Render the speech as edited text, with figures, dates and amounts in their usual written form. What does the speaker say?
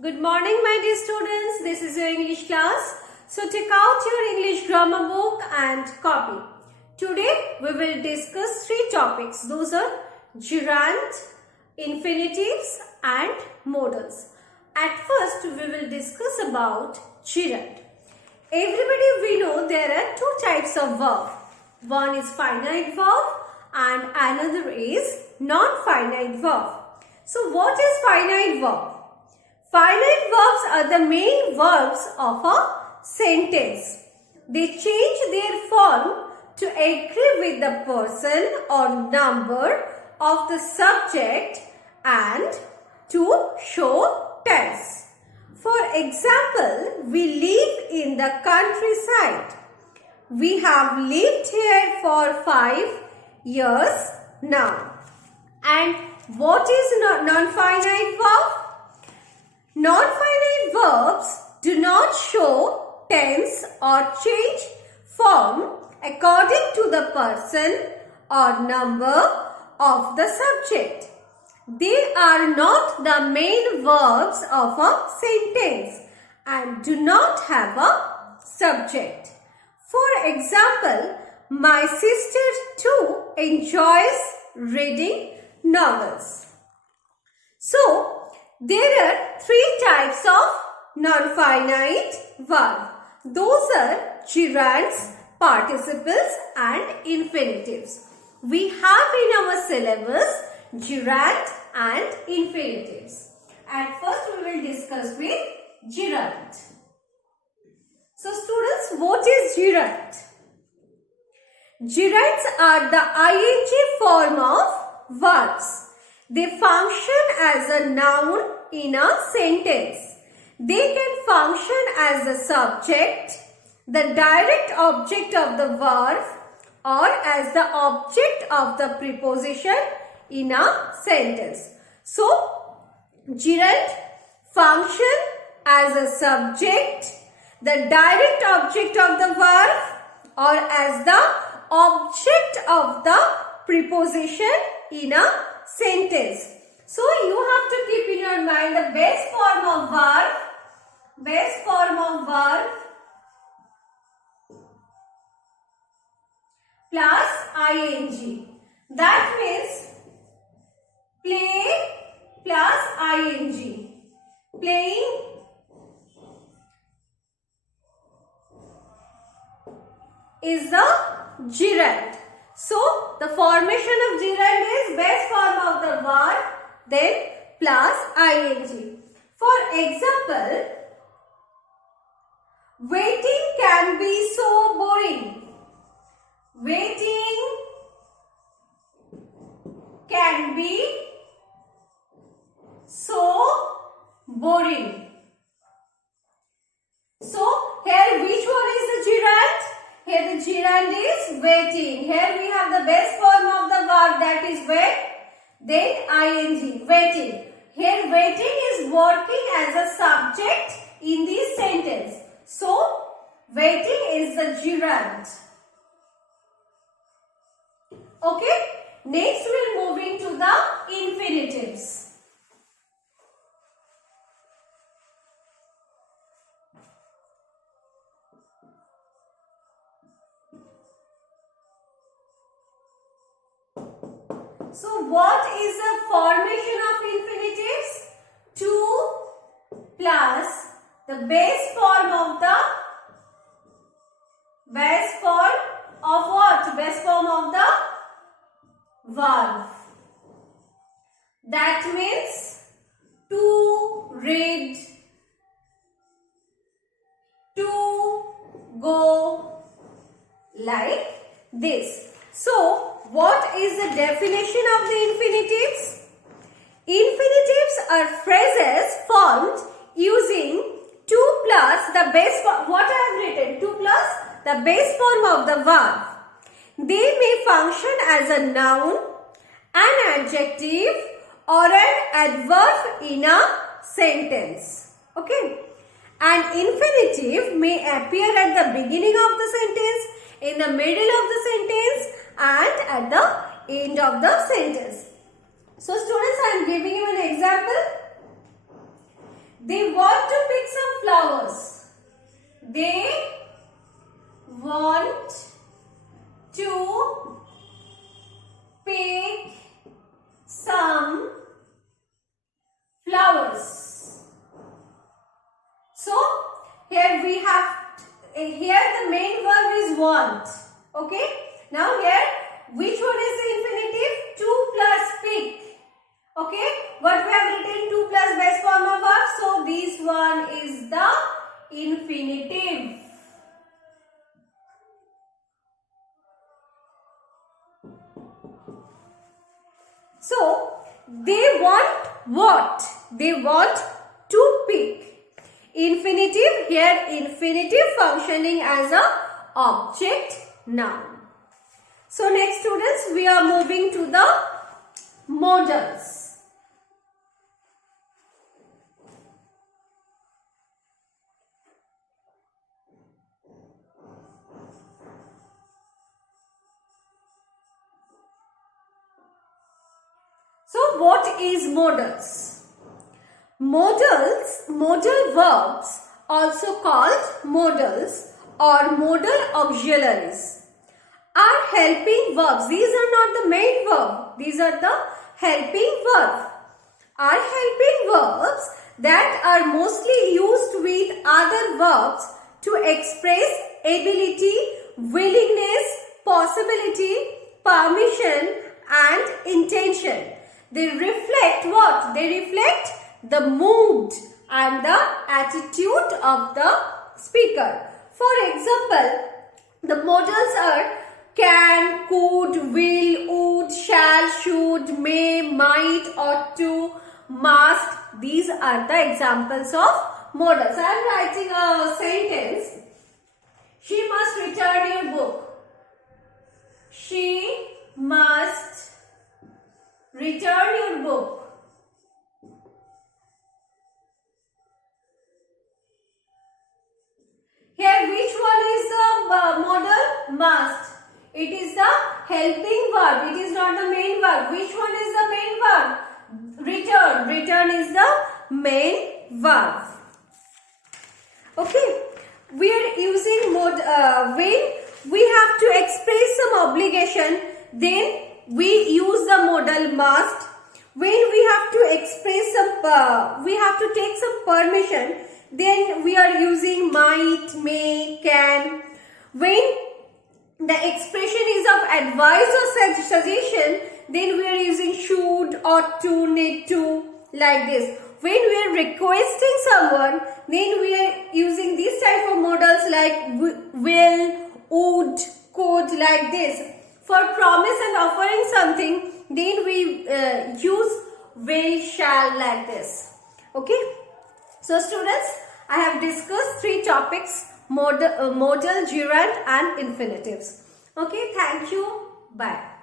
Good morning, my dear students. This is your English class. So take out your English grammar book and copy. Today we will discuss three topics. Those are gerund, infinitives and modals. At first we will discuss about gerund. Everybody we know there are two types of verb. One is finite verb and another is non-finite verb. So what is finite verb? Finite verbs are the main verbs of a sentence. They change their form to agree with the person or number of the subject and to show tense. For example, we live in the countryside. We have lived here for 5 years now. And what is non-finite verb? Non-finite verbs do not show tense or change form according to the person or number of the subject. They are not the main verbs of a sentence and do not have a subject. For example, my sister too enjoys reading novels. So, there are three types of non-finite verb. Those are gerunds, participles and infinitives. We have in our syllabus gerund and infinitives. At first we will discuss with gerund. So students, what is gerund? Gerunds are the ing form of verbs. They function as a noun in a sentence. They can function as the subject, the direct object of the verb, or as the object of the preposition in a sentence. So, gerund function as a subject, the direct object of the verb, or as the object of the preposition in a sentence. So you have to keep in your mind the base form of verb plus ing. That means play plus ing. Playing is the gerund. So, the formation of gerund is base form of the verb, then plus ing. For example, waiting can be so boring. Waiting can be so boring. So, here which one is the gerund? Here the gerund is waiting. Here we have the base form of the verb, that is wait, then ing, waiting. Here waiting is working as a subject in this sentence. So, waiting is the gerund. Okay. Next we will move into the infinitives. So, what is the formation of infinitives? 2 plus the base form of the what? Base form of the verb. That means to read, to go, like this. So, what is the definition of the infinitives? Infinitives are phrases formed using 2 plus the base form. What I have written? 2 plus the base form of the verb. They may function as a noun, an adjective or an adverb in a sentence. Okay. An infinitive may appear at the beginning of the sentence, in the middle of the sentence and at the end of the sentence. So students, I am giving you an example. They want to pick some flowers. They want to pick some flowers. So here we have, here the main verb is want. Okay. Now here, which one is the infinitive? To plus pick. Okay. What we have written, to plus base form of verb. So this one is the infinitive. So they want what? They want to pick. Infinitive, here infinitive functioning as a object noun. So next students, we are moving to the modals. So what is modals? Modal verbs, also called modals or modal auxiliaries, are helping verbs. These are not the main verb. These are the helping verbs. Are helping verbs that are mostly used with other verbs to express ability, willingness, possibility, permission and intention. They reflect what? They reflect the mood and the attitude of the speaker. For example, the modals are can, could, will, would, shall, should, may, might, ought to, must. These are the examples of modals. I am writing a sentence. She must return your book. She must return your book. Here, which one is the modal? Must. It is the helping verb. It is not the main verb. Which one is the main verb? Return. Return is the main verb. Okay. We are using when we have to express some obligation, then we use the modal must. When we have to express some, we have to take some permission, then we are using might, may, can. When the expression is of advice or suggestion, then we are using should, ought to, need to, like this. When we are requesting someone, then we are using these type of modals like will, would, could, like this. For promise and offering something, then we use will, shall, like this. Okay. So students, I have discussed 3 topics: modal, gerund and infinitives. Okay. Thank you. Bye.